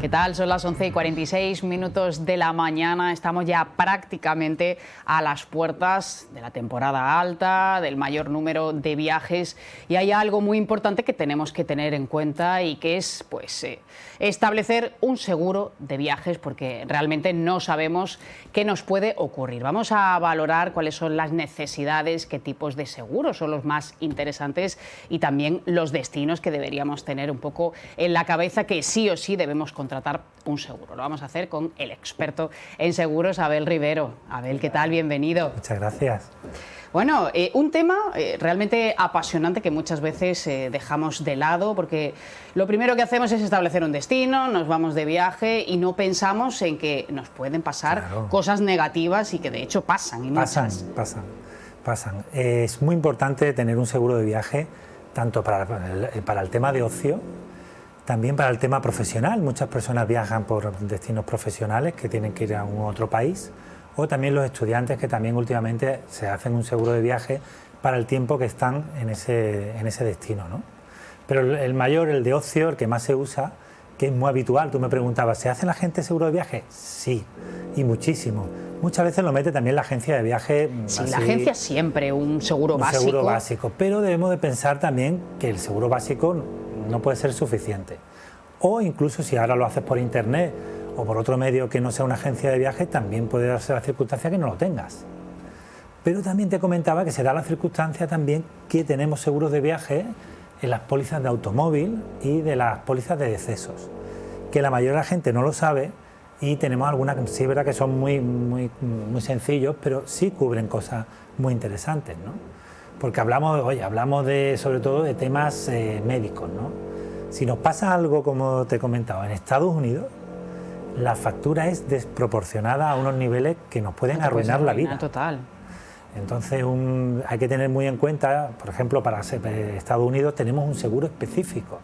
¿Qué tal? Son las 11:46 de la mañana. Estamos ya prácticamente a las puertas de la temporada alta, del mayor número de viajes. Y hay algo muy importante que tenemos que tener en cuenta y que es establecer un seguro de viajes, porque realmente no sabemos qué nos puede ocurrir. Vamos a valorar cuáles son las necesidades, qué tipos de seguros son los más interesantes y también los destinos que deberíamos tener un poco en la cabeza, que sí o sí debemos contratar un seguro. Lo vamos a hacer con el experto en seguros, Abel Rivero. Abel, ¿qué tal? Bienvenido. Muchas gracias. Bueno, un tema realmente apasionante que muchas veces dejamos de lado, porque lo primero que hacemos es establecer un destino, nos vamos de viaje y no pensamos en que nos pueden pasar cosas negativas y que de hecho pasan. Y pasan. Es muy importante tener un seguro de viaje, tanto para el tema de ocio, también para el tema profesional. Muchas personas viajan por destinos profesionales que tienen que ir a un otro país, o también los estudiantes que también últimamente se hacen un seguro de viaje para el tiempo que están en ese destino, ¿no? Pero el mayor, el de ocio, el que más se usa, que es muy habitual. Tú me preguntabas, ¿se hace la gente seguro de viaje? Sí, y muchísimo. Muchas veces lo mete también la agencia de viaje. Sí, así, la agencia siempre un seguro básico. Un seguro básico, pero debemos de pensar también que el seguro básico no puede ser suficiente. O incluso si ahora lo haces por internet o por otro medio que no sea una agencia de viaje, también puede darse la circunstancia que no lo tengas. Pero también te comentaba que se da la circunstancia también que tenemos seguros de viaje en las pólizas de automóvil y de las pólizas de decesos, que la mayoría de la gente no lo sabe, y tenemos algunas sí, verdad, que son muy sencillos, pero sí cubren cosas muy interesantes, ¿no? Porque hablamos sobre todo de temas médicos, ¿no? Si nos pasa algo, como te he comentado, en Estados Unidos, la factura es desproporcionada a unos niveles que nos pueden arruinar la vida. Total. Entonces hay que tener muy en cuenta, por ejemplo, para Estados Unidos tenemos un seguro específico,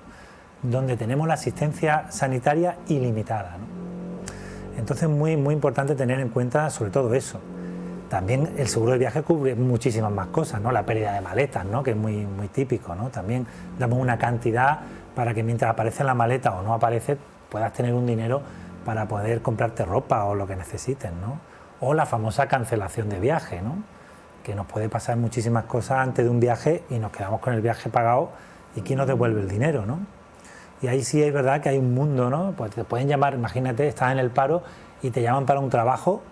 donde tenemos la asistencia sanitaria ilimitada, ¿no? Entonces muy importante tener en cuenta sobre todo eso. También el seguro de viaje cubre muchísimas más cosas, ¿no? La pérdida de maletas, ¿no? Que es muy típico, ¿no? También damos una cantidad para que mientras aparece en la maleta o no aparece, puedas tener un dinero para poder comprarte ropa o lo que necesites, ¿no? O la famosa cancelación de viaje, ¿no? Que nos puede pasar muchísimas cosas antes de un viaje y nos quedamos con el viaje pagado y ¿quién nos devuelve el dinero, no? Y ahí sí es verdad que hay un mundo, ¿no? Pues te pueden llamar, imagínate, estás en el paro y te llaman para un trabajo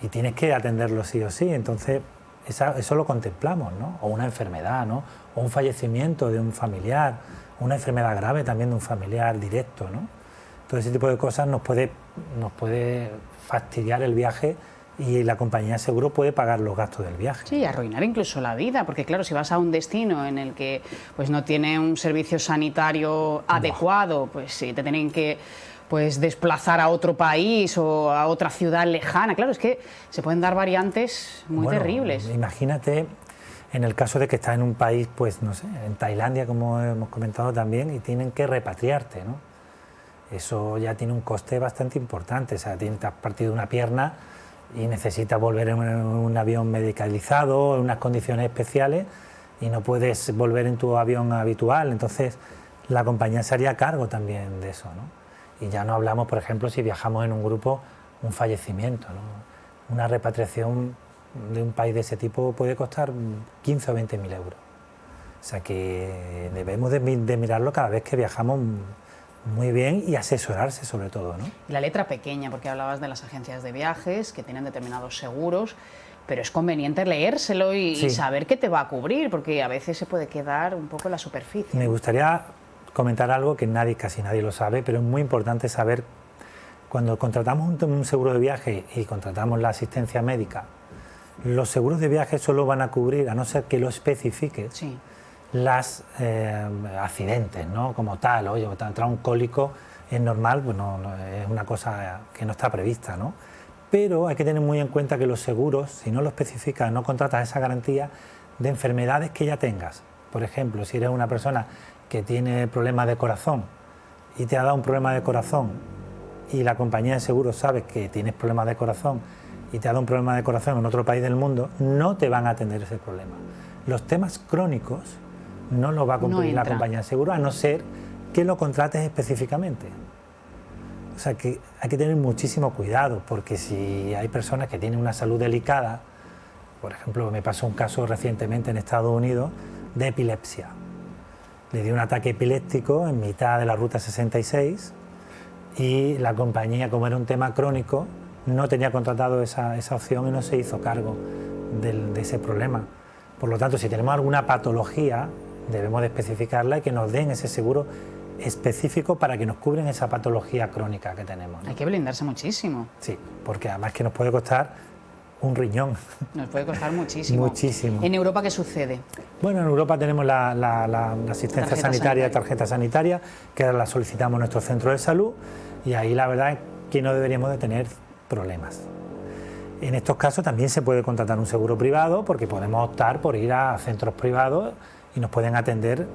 y tienes que atenderlo sí o sí. Entonces eso lo contemplamos, ¿no? O una enfermedad, ¿no? O un fallecimiento de un familiar, una enfermedad grave también de un familiar directo, ¿no? Todo ese tipo de cosas nos puede fastidiar el viaje, y la compañía de seguro puede pagar los gastos del viaje. Sí, arruinar incluso la vida, porque claro, si vas a un destino en el que pues no tiene un servicio sanitario adecuado, pues si te tienen que desplazar a otro país o a otra ciudad lejana, claro, es que se pueden dar variantes muy terribles. Imagínate en el caso de que estás en un país, pues no sé, en Tailandia, como hemos comentado también, y tienen que repatriarte, ¿no? Eso ya tiene un coste bastante importante. O sea, te has partido una pierna y necesitas volver en un avión medicalizado, en unas condiciones especiales, y no puedes volver en tu avión habitual. Entonces la compañía se haría cargo también de eso, ¿no? Y ya no hablamos, por ejemplo, si viajamos en un grupo, un fallecimiento, ¿no? Una repatriación de un país de ese tipo puede costar 15 o 20 mil euros. O sea que debemos de mirarlo cada vez que viajamos muy bien, y asesorarse sobre todo, ¿no? Y la letra pequeña, porque hablabas de las agencias de viajes que tienen determinados seguros, pero es conveniente leérselo y saber qué te va a cubrir, porque a veces se puede quedar un poco en la superficie. Me gustaría comentar algo que casi nadie lo sabe, pero es muy importante saber, cuando contratamos un seguro de viaje y contratamos la asistencia médica, los seguros de viaje solo van a cubrir, a no ser que lo especifiques, las accidentes, ¿no? Como tal, oye, entrar un cólico es normal, pues es una cosa que no está prevista, ¿no? Pero hay que tener muy en cuenta que los seguros, si no lo especificas, no contratas esa garantía de enfermedades que ya tengas. Por ejemplo, si eres una persona que tiene problemas de corazón y te ha dado un problema de corazón y la compañía de seguros sabe que tienes problemas de corazón y te ha dado un problema de corazón en otro país del mundo, no te van a atender ese problema. Los temas crónicos no lo va a cumplir la compañía de seguro, a no ser que lo contrates específicamente. O sea que hay que tener muchísimo cuidado, porque si hay personas que tienen una salud delicada, por ejemplo, me pasó un caso recientemente en Estados Unidos de epilepsia. Le dio un ataque epiléptico en mitad de la Ruta 66 y la compañía, como era un tema crónico, no tenía contratado esa opción y no se hizo cargo de ese problema. Por lo tanto, si tenemos alguna patología, debemos de especificarla y que nos den ese seguro específico para que nos cubren esa patología crónica que tenemos, ¿no? Hay que blindarse muchísimo. Sí, porque además que nos puede costar un riñón. Nos puede costar muchísimo. Muchísimo. ¿En Europa qué sucede? Bueno, en Europa tenemos la asistencia sanitaria, tarjeta sanitaria, que la solicitamos en nuestro centro de salud y ahí la verdad es que no deberíamos de tener problemas. En estos casos también se puede contratar un seguro privado porque podemos optar por ir a centros privados y nos pueden atender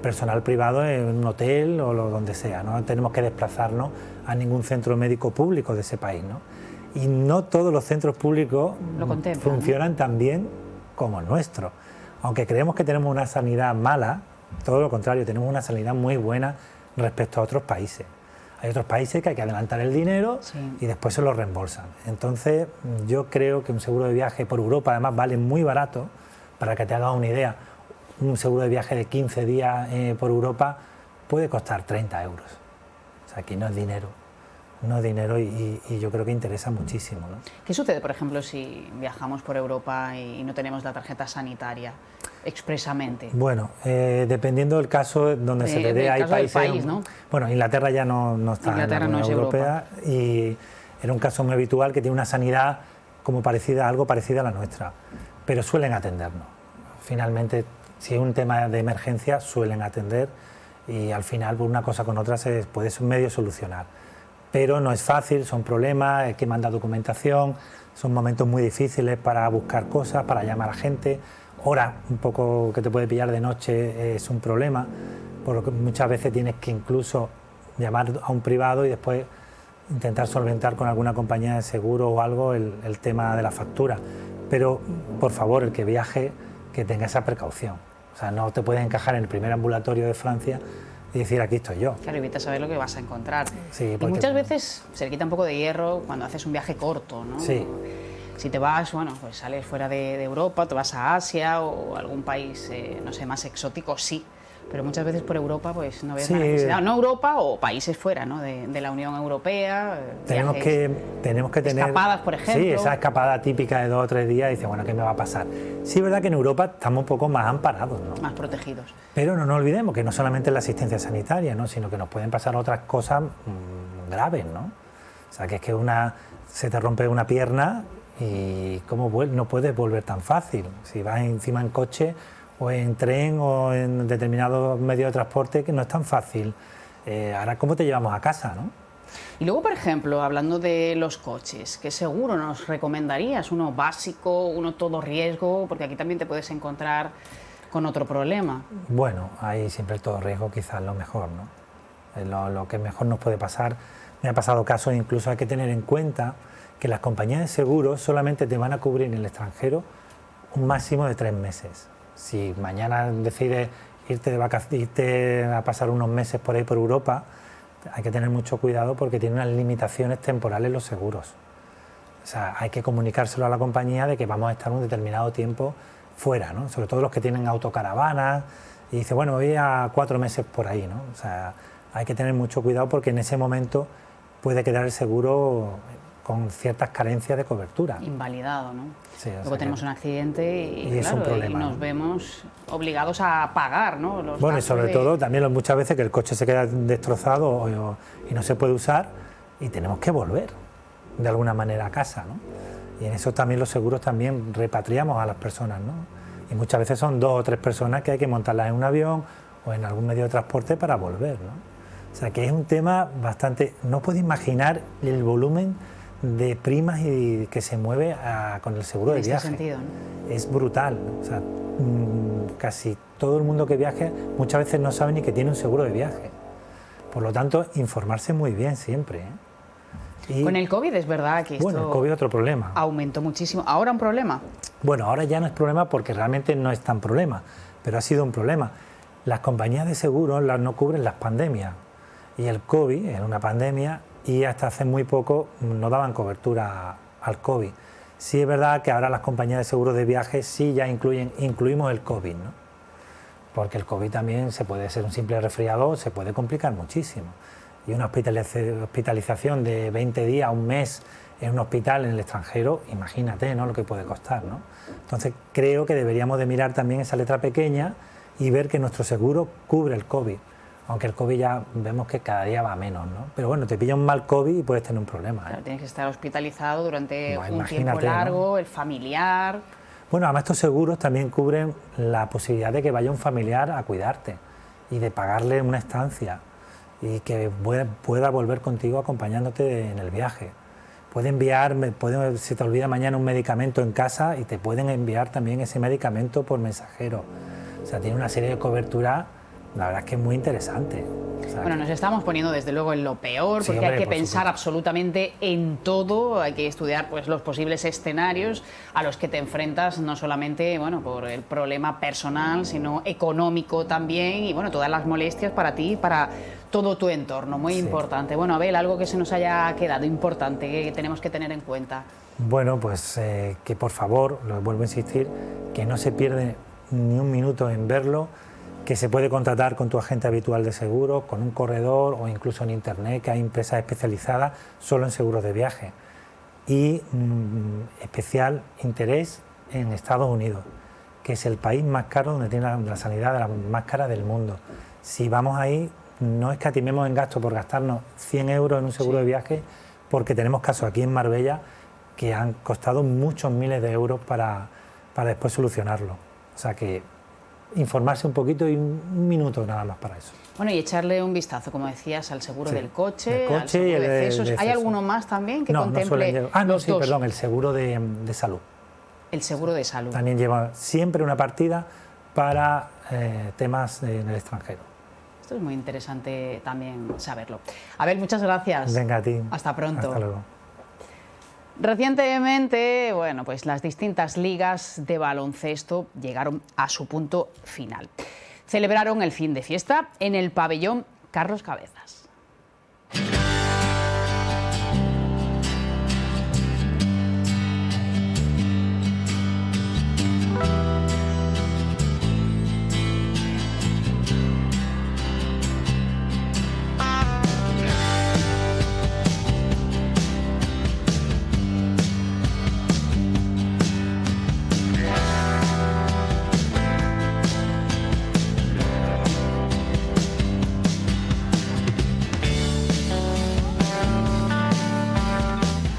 personal privado en un hotel o donde sea, no tenemos que desplazarnos a ningún centro médico público de ese país, ¿no? Y no todos los centros públicos funcionan, ¿no?, tan bien como el nuestro. Aunque creemos que tenemos una sanidad mala, todo lo contrario, tenemos una sanidad muy buena respecto a otros países. Hay otros países que hay que adelantar el dinero y después se lo reembolsan. Entonces, yo creo que un seguro de viaje por Europa, además, vale muy barato. Para que te hagas una idea, un seguro de viaje de 15 días por Europa puede costar 30 euros. O sea, que no es dinero. No es dinero y yo creo que interesa muchísimo, ¿no? ¿Qué sucede, por ejemplo, si viajamos por Europa y no tenemos la tarjeta sanitaria expresamente? Bueno, dependiendo del caso donde se te dé, hay países, ¿no? Bueno, Inglaterra ya no está Inglaterra en la Unión Europea y era un caso muy habitual que tiene una sanidad como parecida, algo parecida a la nuestra, pero suelen atendernos. Finalmente, si es un tema de emergencia, suelen atender y al final, por una cosa con otra, se puede medio solucionar. Pero no es fácil, son problemas, hay que mandar documentación, son momentos muy difíciles para buscar cosas, para llamar a gente. Hora un poco que te puede pillar de noche es un problema, porque muchas veces tienes que incluso llamar a un privado y después intentar solventar con alguna compañía de seguro o algo el tema de la factura. Pero, por favor, el que viaje, que tenga esa precaución. O sea, no te puedes encajar en el primer ambulatorio de Francia y decir, aquí estoy yo. Claro, evita saber lo que vas a encontrar. Sí, y muchas veces se le quita un poco de hierro cuando haces un viaje corto, ¿no? Sí. Si te vas, bueno, pues sales fuera de Europa, te vas a Asia o algún país, no sé, más exótico, sí. Pero muchas veces por Europa pues no ves la necesidad. No Europa o países fuera, ¿no?, de la Unión Europea. Tenemos que tener escapadas, por ejemplo. Sí, esa escapada típica de 2 o 3 días y dices, bueno, ¿qué me va a pasar? Sí, es verdad que en Europa estamos un poco más amparados, ¿no? Más protegidos. Pero no nos olvidemos que no solamente la asistencia sanitaria, ¿no?, sino que nos pueden pasar otras cosas graves, ¿no? O sea, que es que se te rompe una pierna y ¿cómo no puedes volver tan fácil? Si vas encima en coche o en tren o en determinados medios de transporte, que no es tan fácil. Ahora, ¿cómo te llevamos a casa, no? Y luego, por ejemplo, hablando de los coches, ¿qué seguro nos recomendarías? ¿Uno básico, uno todo riesgo? Porque aquí también te puedes encontrar con otro problema. Bueno, ahí siempre el todo riesgo quizás lo mejor, ¿no? Lo que mejor nos puede pasar. Me ha pasado casos, incluso hay que tener en cuenta que las compañías de seguros solamente te van a cubrir en el extranjero un máximo de 3 meses. Si mañana decides irte de vacaciones, irte a pasar unos meses por ahí por Europa, hay que tener mucho cuidado porque tiene unas limitaciones temporales los seguros. O sea, hay que comunicárselo a la compañía de que vamos a estar un determinado tiempo fuera, ¿no? Sobre todo los que tienen autocaravanas y dice, bueno, voy a 4 meses por ahí, ¿no? O sea, hay que tener mucho cuidado porque en ese momento puede quedar el seguro con ciertas carencias de cobertura. Invalidado, ¿no? Sí, luego tenemos un accidente y es claro, un problema, y nos vemos obligados a pagar, ¿no? Los bueno, y sobre todo también muchas veces que el coche se queda destrozado y no se puede usar y tenemos que volver de alguna manera a casa, ¿no? Y en eso también los seguros también repatriamos a las personas, ¿no? Y muchas veces son 2 o 3 personas que hay que montarlas en un avión o en algún medio de transporte para volver, ¿no? O sea que es un tema bastante... No puedo imaginar el volumen de primas y que se mueve con el seguro de viaje. En este sentido, ¿no? Es brutal, ¿no? O sea, casi todo el mundo que viaje muchas veces no sabe ni que tiene un seguro de viaje. Por lo tanto, informarse muy bien siempre, ¿eh? Y, con el COVID es verdad que esto el COVID otro problema. Aumentó muchísimo. ¿Ahora un problema? Bueno, ahora ya no es problema porque realmente no es tan problema, pero ha sido un problema. Las compañías de seguros no cubren las pandemias. Y el COVID era una pandemia y hasta hace muy poco no daban cobertura al COVID. Sí es verdad que ahora las compañías de seguros de viajes sí ya incluimos el COVID, ¿no? Porque el COVID también se puede ser un simple resfriado, se puede complicar muchísimo. Y una hospitalización de 20 días, un mes en un hospital en el extranjero, imagínate, ¿no?, lo que puede costar, ¿no? Entonces creo que deberíamos de mirar también esa letra pequeña y ver que nuestro seguro cubre el COVID. Aunque el COVID ya vemos que cada día va menos, ¿no? Pero bueno, te pilla un mal COVID y puedes tener un problema, ¿eh? Claro, tienes que estar hospitalizado durante un tiempo imagínate, largo, ¿no? el familiar. Bueno, además estos seguros también cubren la posibilidad de que vaya un familiar a cuidarte y de pagarle una estancia y que pueda volver contigo acompañándote en el viaje. Se te olvida mañana un medicamento en casa y te pueden enviar también ese medicamento por mensajero. O sea, tiene una serie de cobertura. La verdad es que es muy interesante. O sea, Bueno, nos estamos poniendo desde luego en lo peor, Sí, porque hombre, hay que por pensar supuesto. absolutamente en todo, hay que estudiar pues los posibles escenarios a los que te enfrentas, no solamente bueno, por el problema personal, sino económico también, y bueno, todas las molestias para ti y para todo tu entorno, muy Sí. importante. Bueno, Abel, algo que se nos haya quedado importante, que tenemos que tener en cuenta. Bueno, pues que por favor, lo vuelvo a insistir, que no se pierde ni un minuto en verlo, que se puede contratar con tu agente habitual de seguros, con un corredor o incluso en internet, que hay empresas especializadas solo en seguros de viaje. Y especial interés en Estados Unidos, que es el país más caro, donde tiene la sanidad de la más cara del mundo. Si vamos ahí, no escatimemos en gasto por gastarnos 100 euros en un seguro de viaje, porque tenemos casos aquí en Marbella que han costado muchos miles de euros para después solucionarlo. O sea que informarse un poquito y un minuto nada más para eso. Bueno, y echarle un vistazo, como decías, al seguro Sí, del coche, del coche al seguro y el de de excesos. ¿Hay exceso. alguno más también que No contemple suelen llevar. los dos? El seguro de salud. El seguro de salud. También lleva siempre una partida para temas en el extranjero. Esto es muy interesante también saberlo. Abel, muchas gracias. Venga a ti. Hasta pronto. Hasta luego. Recientemente, bueno, pues las distintas ligas de baloncesto llegaron a su punto final. Celebraron el fin de fiesta en el pabellón Carlos Cabezas.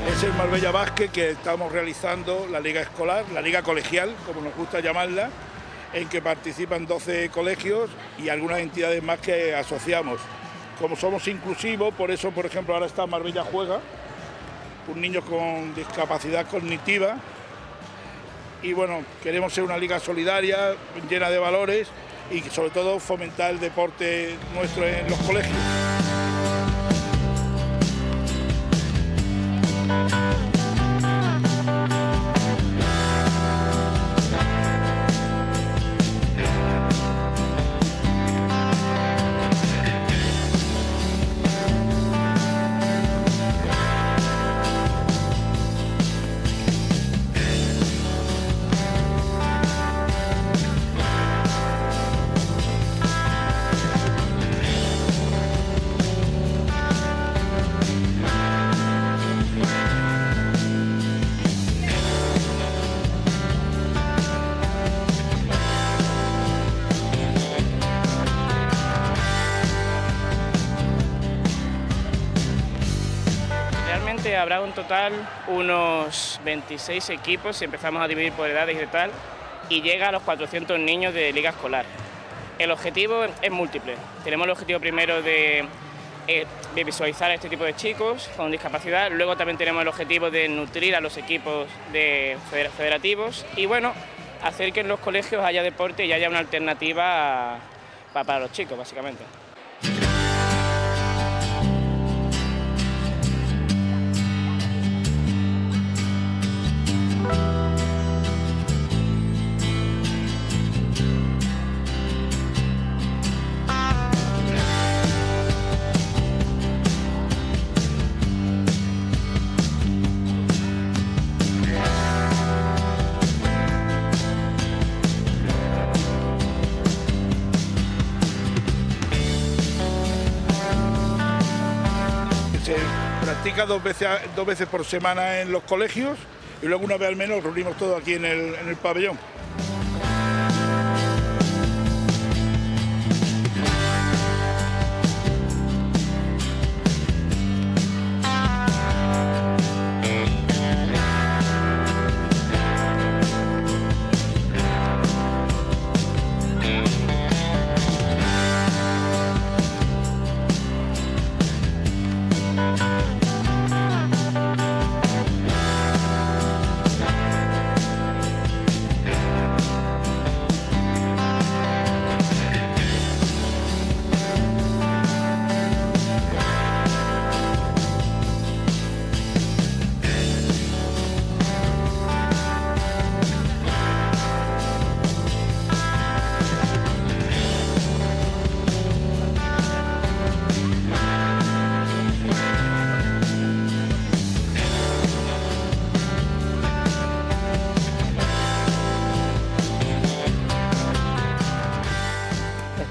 Es el Marbella Básquet que estamos realizando la liga escolar, la liga colegial, como nos gusta llamarla, en que participan 12 colegios y algunas entidades más que asociamos. Como somos inclusivos, por eso, por ejemplo, ahora está Marbella Juega, un niño con discapacidad cognitiva. Y bueno, queremos ser una liga solidaria, llena de valores y sobre todo fomentar el deporte nuestro en los colegios. Realmente habrá un total unos 26 equipos, si empezamos a dividir por edades y tal, y llega a los 400 niños de liga escolar. El objetivo es múltiple. Tenemos el objetivo primero de visualizar a este tipo de chicos con discapacidad, luego también tenemos el objetivo de nutrir a los equipos de federativos y bueno, hacer que en los colegios haya deporte y haya una alternativa para los chicos, básicamente. practica dos veces por semana en los colegios y luego una vez al menos nos reunimos todos aquí en el pabellón.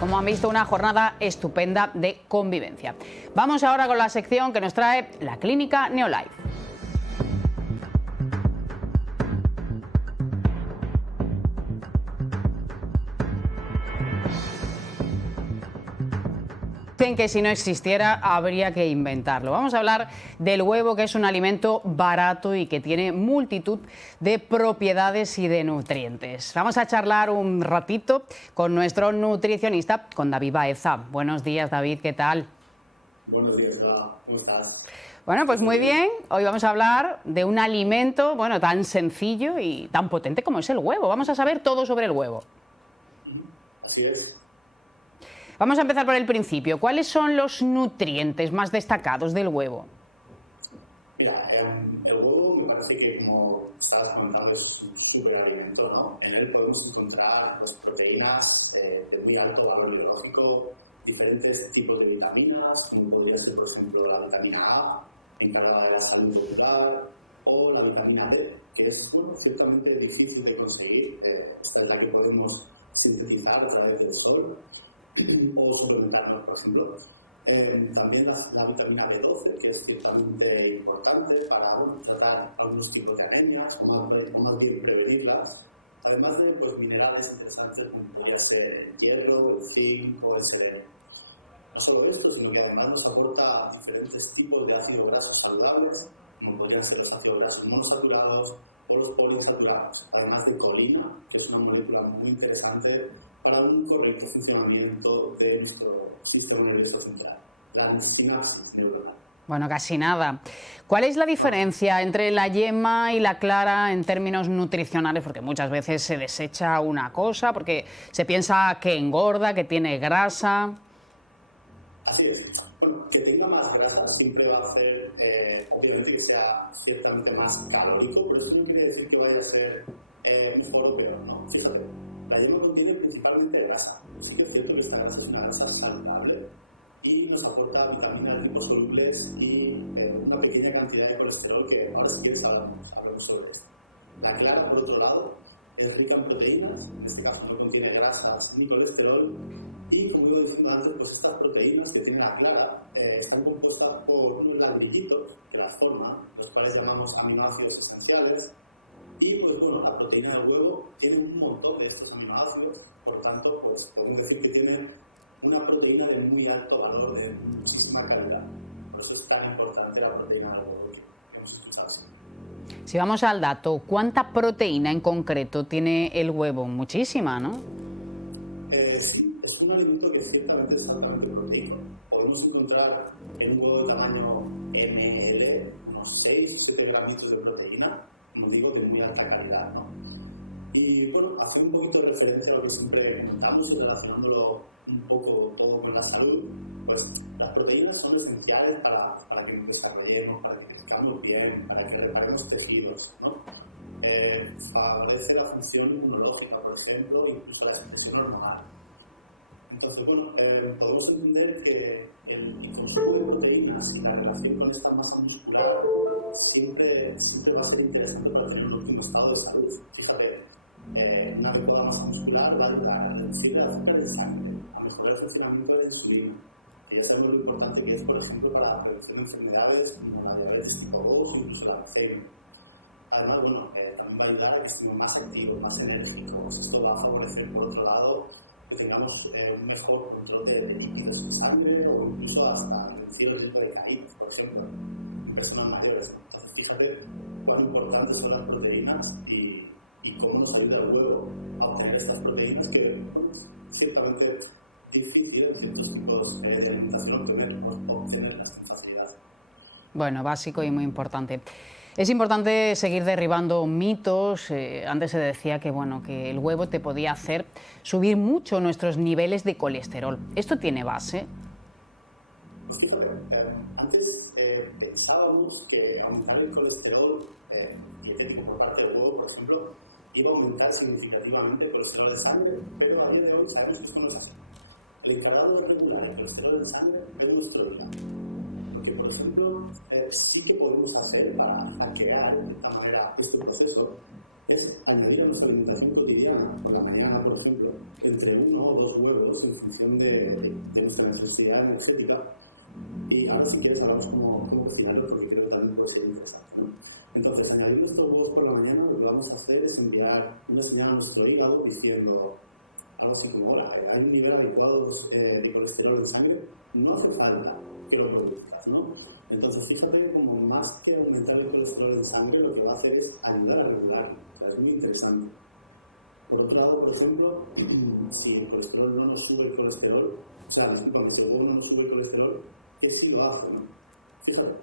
Como han visto, una jornada estupenda de convivencia. Vamos ahora con la sección que nos trae la clínica Neolife. Dicen que si no existiera habría que inventarlo. Vamos a hablar del huevo, que es un alimento barato y que tiene multitud de propiedades y de nutrientes. Vamos a charlar un ratito con nuestro nutricionista, con David Baeza. Buenos días, David, ¿qué tal? Buenos días, Eva. ¿Cómo estás? Bueno, pues muy bien. Hoy vamos a hablar de un alimento, bueno, tan sencillo y tan potente como es el huevo. Vamos a saber todo sobre el huevo. Así es. Vamos a empezar por el principio. ¿Cuáles son los nutrientes más destacados del huevo? Mira, el huevo me parece que, como estabas comentando, es un superalimento, ¿no? En él podemos encontrar pues, proteínas de muy alto valor biológico, diferentes tipos de vitaminas, como podría ser, por ejemplo, la vitamina A, encargada de la salud ocular, o la vitamina D, que es, bueno, ciertamente difícil de conseguir. Esta es la que podemos sintetizar a través del sol, o suplementarnos, por ejemplo. También la vitamina B12, que es ciertamente importante para tratar algunos tipos de anemias o más bien prevenirlas. Además de pues, minerales interesantes como podría ser el hierro, el zinc o el selenio. No solo esto, sino que además nos aporta diferentes tipos de ácidos grasos saludables, como podrían ser los ácidos grasos monosaturados o los poliinsaturados. Además de colina, que es una molécula muy interesante para un correcto funcionamiento de nuestro sistema nervioso central, la sinapsis neuronal. Bueno, casi nada. ¿Cuál es la diferencia entre la yema y la clara en términos nutricionales? Porque muchas veces se desecha una cosa porque se piensa que engorda, que tiene grasa. Así es. Bueno, que tenga más grasa siempre va a hacer, obviamente, que sea ciertamente más calórico, pero eso no quiere decir que vaya a ser mejor o peor, ¿no? Fíjate. La yema contiene principalmente grasa. Sí que es cierto que esta grasa es una grasa saludable y nos aporta vitaminas liposolubles y una pequeña cantidad de colesterol, que ahora sí que hablamos sobre esto. La clara, por otro lado, es rica en proteínas, en este caso no contiene grasas ni colesterol, y como iba diciendo antes, pues estas proteínas que tiene la clara están compuestas por unos ladrillitos que las forman, los cuales llamamos aminoácidos esenciales. Y pues bueno, la proteína del huevo tiene un montón de estos aminoácidos, por tanto, pues podemos decir que tiene una proteína de muy alto valor, de muchísima calidad. Por eso es tan importante la proteína del huevo que hemos escuchado. Si vamos al dato, ¿cuánta proteína en concreto tiene el huevo? Muchísima, ¿no? Sí, es un alimento que ciertamente es bastante proteico. Podemos encontrar en un huevo de tamaño MD unos 6-7 gramitos de proteína, como digo, de muy alta calidad, ¿no? Y bueno, haciendo un poquito de referencia a lo que siempre comentamos y relacionándolo un poco todo con la salud, pues las proteínas son esenciales para que nos desarrollemos, para que crezcamos bien, para que reparemos tejidos, ¿no? Favorece la función inmunológica, por ejemplo, incluso la expresión hormonal. Entonces, bueno, podemos entender que el consumo de proteínas y la relación con esta masa muscular siempre va a ser interesante para tener un óptimo estado de salud. Fíjate, una adecuada masa muscular va a ayudar a reducir el azúcar en sangre, a mejorar el funcionamiento de la insulina, que ya sabemos lo importante que es, por ejemplo, para la prevención de enfermedades como la diabetes tipo 2 y incluso la Alzheimer. Además, bueno, también va a ayudar a que estemos más activos, más enérgicos. Esto va a favorecer, por otro lado, que tengamos un mejor control de líquidos en sangre o incluso hasta reducir el riesgo de caída, por ejemplo, en personas mayores. Entonces, fíjate cuán importantes son las proteínas y cómo nos ayuda el huevo a obtener estas proteínas que, bueno, ciertamente es difícil en ciertos tipos de alimentación obtenerlas con facilidad. Bueno, básico y muy importante. Es importante seguir derribando mitos. Antes se decía que, bueno, que el huevo te podía hacer subir mucho nuestros niveles de colesterol. ¿Esto tiene base? Pues fíjate, antes pensábamos que aumentar el colesterol dietético por parte del huevo, por ejemplo, iba a aumentar significativamente el colesterol de sangre, pero a día de hoy sabemos que esto no es así. El encargado regular el colesterol de sangre es nuestro hígado. Lo que, por ejemplo, sí que podemos hacer para hackear de esta manera este proceso es añadir a nuestra alimentación cotidiana, por la mañana, por ejemplo, entre 1 o 2 huevos en función de nuestra necesidad energética. Y ahora sí que sabemos cómo cocinarlo, porque creo que también puede ser interesante, ¿no? Entonces, añadiendo estos huevos por la mañana, lo que vamos a hacer es enviar una señal a nuestro hígado diciendo algo así como: hola, hay un nivel adecuado de colesterol en sangre, no hace falta que lo produzcas, ¿no? Entonces, fíjate como más que aumentar el colesterol en sangre, lo que va a hacer es ayudar a regularlo. O sea, es muy interesante. Por otro lado, por ejemplo, si el colesterol no nos sube el colesterol, o sea, cuando el huevo no nos sube el colesterol, ¿qué sí lo hace, no? Fíjate,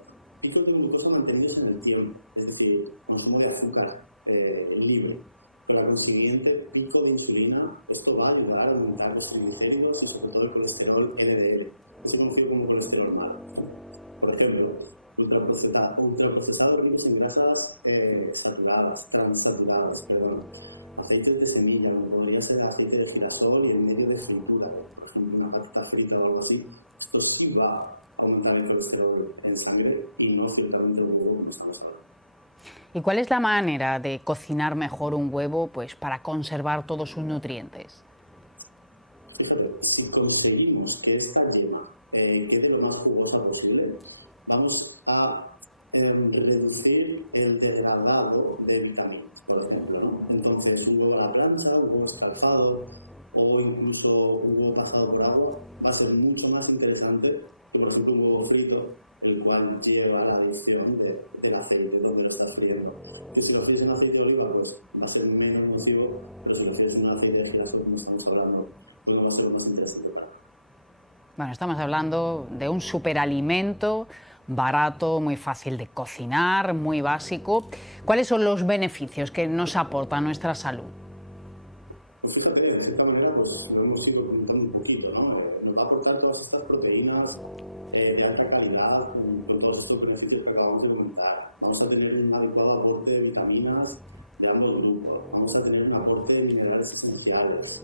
dijo que glucosa mantenidos en el tiempo, es decir, consumo de azúcar libre. Pero al consiguiente pico de insulina, esto va a ayudar a aumentar los triglicéridos y sobre todo el colesterol LDL, que se conoce como colesterol malo. Por ejemplo, ultraprocesado grasas en grasas transaturadas, aceites de semilla, como podría ser aceite de girasol y en medio de fritura, por ejemplo, una pasta frita o algo así. Esto sí va a aumentar el colesterol en sangre y no ciertamente el huevo que estamos ahora. ¿Y cuál es la manera de cocinar mejor un huevo, pues, para conservar todos sus nutrientes? Fíjate, si conseguimos que esta yema quede lo más jugosa posible, vamos a reducir el degradado de vitaminas, por ejemplo, ¿no? Entonces, un huevo a la plancha, un huevo escalfado o incluso un huevo pasado por agua va a ser mucho más interesante que, por ejemplo, un huevo frito, el cual lleva la adición del aceite donde lo estás friendo. Que si lo fríes en aceite de oliva, pues va a ser menos nocivo, pero si lo fríes en aceite de girasol, como estamos hablando, pues no va a ser más interesante para. Bueno, estamos hablando de un superalimento barato, muy fácil de cocinar, muy básico. ¿Cuáles son los beneficios que nos aporta a nuestra salud? Pues fíjate, de cierta manera, pues lo hemos ido comentando un poquito, ¿no? Nos va a aportar todas estas proteínas de alta calidad con todos estos beneficios que acabamos de comentar. Vamos a tener un adecuado aporte de vitaminas de ambos grupos. Vamos a tener un aporte de minerales esenciales.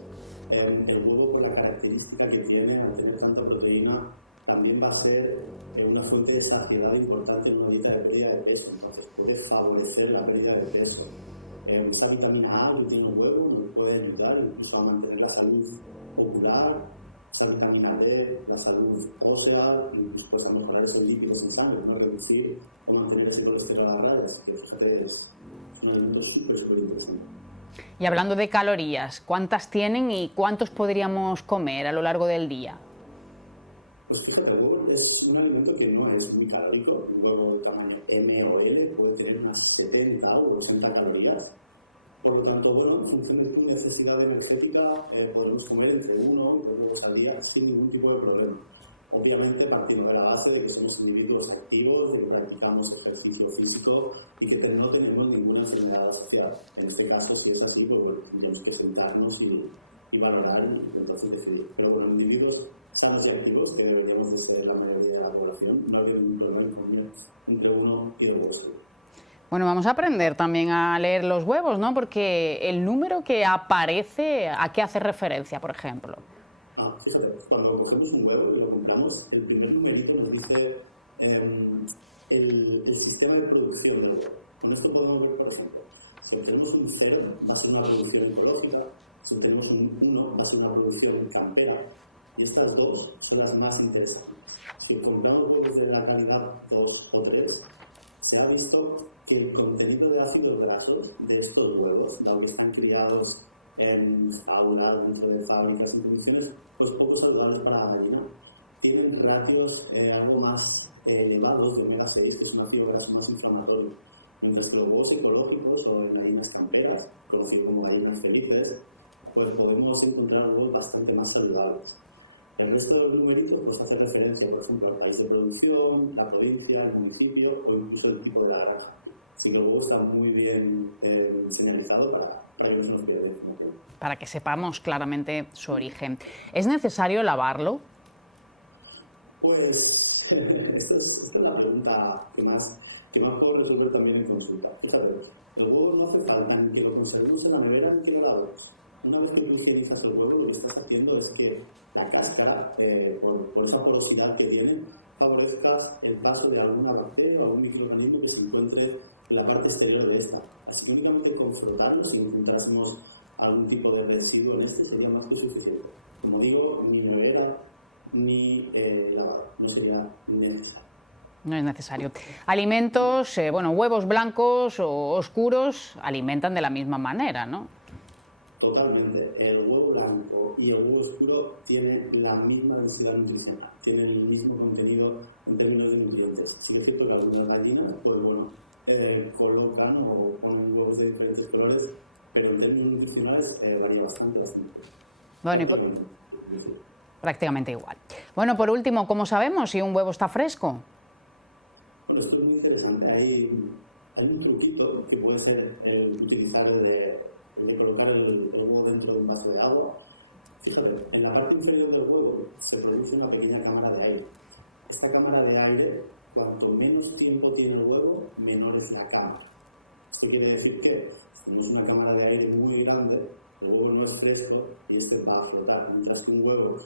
El huevo, por la característica que tiene, al tener tanta proteína, también va a ser una fuente de saciedad importante en una dieta de pérdida de peso. Entonces puede favorecer la pérdida de peso. Esa vitamina A que tiene el huevo nos puede ayudar incluso a mantener la salud ocular, esa vitamina D, la salud ósea, y después a mejorar esos lípidos en sangre, no reducir o mantener ese colesterol a rayas, que fíjate es un alimento súper interesante. Y hablando de calorías, ¿cuántas tienen y cuántos podríamos comer a lo largo del día? Pues fíjate, el huevo es un alimento que no es muy calórico. Un huevo de tamaño M o L puede tener unas 70 o 80 calorías. Por lo tanto, bueno, en función de tu necesidad energética, podemos comer entre 1 o 2 huevos al día sin ningún tipo de problema. Obviamente, partiendo de la base de que somos individuos activos, de que practicamos ejercicio físico y que no tenemos ninguna enfermedad asociada. En este caso, si es así, pues tenemos que sentarnos y valorar y entonces decidir. Pero bueno, individuos sanos y activos, que deberíamos de ser la mayoría de la población, no hay ningún problema entre 1 y 2 huevos. Bueno, vamos a aprender también a leer los huevos, ¿no? Porque el número que aparece, ¿a qué hace referencia, por ejemplo? Fíjate, cuando cogemos un huevo y lo compramos, el primer numerito nos dice el sistema de producción del huevo. Con esto podemos ver, por ejemplo, si tenemos un 0, va a ser una producción ecológica, si tenemos un 1, va a ser una producción campera, Y estas dos son las más interesantes. Si compramos huevos de la calidad 2 o 3, se ha visto que el contenido de ácidos grasos de estos huevos, aunque están criados en aulas, dentro de fábricas, en condiciones pues poco saludables para la gallina, tienen ratios algo más elevados de omega 6, que es un ácido graso más inflamatorio. Mientras que los huevos ecológicos o en gallinas camperas, conocidos como gallinas felices, pues podemos encontrar huevos bastante más saludables. El resto de los numeritos pues hace referencia, por ejemplo, al país de producción, la provincia, el municipio o incluso el tipo de la granja. Así que el huevo está muy bien señalizado para que no se nos pierda información. Para que sepamos claramente su origen. ¿Es necesario lavarlo? Pues esta es la pregunta que más puedo resolver también en consulta. Fíjate, los huevos no hace falta ni que lo conservemos en la nevera ni que lo lavemos. Una vez que tú higienizas el huevo, lo que estás haciendo es que la cáscara, por esa porosidad que tiene, favorezca el paso de alguna bacteria o algún microorganismo que se encuentre en la parte exterior de esta. Así que únicamente con frotarlo, si encontrásemos algún tipo de residuo en esto, sería más que suficiente. Como digo, ni nevera ni lavado, no sería necesario. No es necesario. Alimentos, huevos blancos o oscuros alimentan de la misma manera, ¿no? Totalmente. El huevo blanco y el huevo oscuro tienen la misma densidad nutricional, tienen el mismo contenido en términos de nutrientes. Sí es cierto que algunas gallinas, pues bueno, colocan o ponen huevos de diferentes colores, pero en términos nutricionales varía bastante. Bueno, prácticamente igual. Bueno, por último, ¿cómo sabemos si un huevo está fresco? Bueno, esto es muy interesante. Hay un truquito que puede ser utilizar el de colocar el huevo dentro de un vaso de agua. Fíjate, en la parte inferior del huevo se produce una pequeña cámara de aire. Esta cámara de aire, cuanto menos tiempo tiene el huevo, menor es la cámara. Esto quiere decir que si tenemos una cámara de aire muy grande, el huevo no es fresco y este va a flotar. Mientras que un huevo,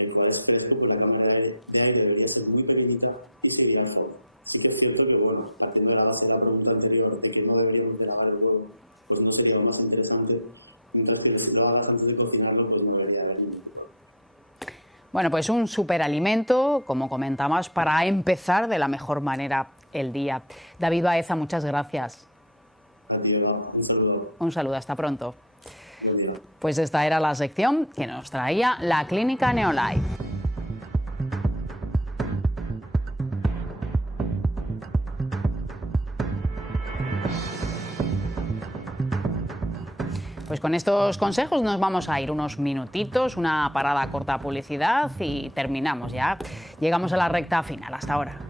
el cual es fresco, pues la cámara de aire debería ser muy pequeñita y seguirá en forma. Sí que es cierto que, bueno, partiendo de la base de la pregunta anterior de que no deberíamos de lavar el huevo, pues no sería lo más interesante, mientras que si lo hagas antes de cocinarlo, pues no debería haber ningún tipo. Bueno, pues un superalimento, como comentamos, para empezar de la mejor manera el día. David Baeza, muchas gracias. A ti, Eva, un saludo. Un saludo, hasta pronto. Buen día. Pues esta era la sección que nos traía la Clínica Neolife. Pues con estos consejos nos vamos a ir unos minutitos, una parada corta publicidad y terminamos ya. Llegamos a la recta final. Hasta ahora.